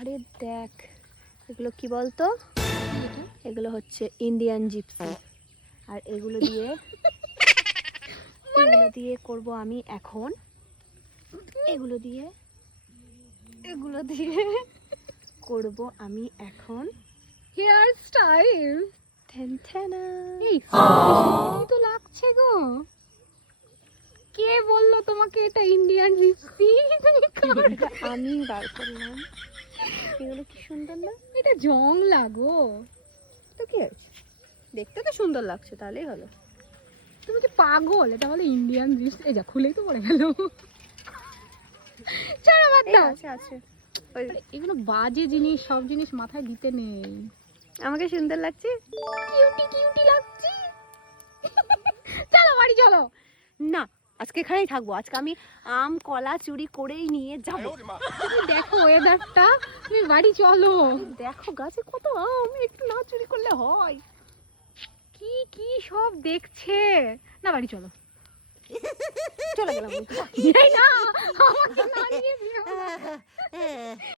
আরে দেখ, এগুলো কি বলতো? এগুলো হচ্ছে ইন্ডিয়ান জিপসি। আর এগুলো দিয়ে করব আমি এখন, এগুলো দিয়ে করব আমি এখন হেয়ার স্টাইল। ঠ্যানঠ্যানা। এই সুন্দর তো লাগছে গো। কে বললো তোমাকে এটা ইন্ডিয়ান জিপসি? এটা আমি বার করলাম। এগুলো কি সুন্দর না? এটা জং লাগো। তো কি হয়েছে, দেখতে তো সুন্দর লাগছে, তাহলেই হলো। তুমি কি পাগল? এটা বলে ইন্ডিয়ান জিপসি। এই যা খুলেই তো পড়ে গেল। ছাড়া বাদ এই দাও। আছে ওই এগুলো বাজে জিনিস, সব জিনিস মাথায় দিতে নেই। আমাকে সুন্দর লাগছে। কিউটি কিউটি লাগছে। চলো বাড়ি চলো। না, আজকে এখানেই থাকবো। আজকে আমি আম কলা চুরি করেই নিয়ে যাব। তুমি দেখো ওয়েদারটা, তুমি বাড়ি চলো। দেখো গাছে কত আম, একটু না চুরি করলে হয়? কি কি সব দেখছে। না বাড়ি চলো। চলে গেলাম। এই না, আমাকে না নিয়ে যেও।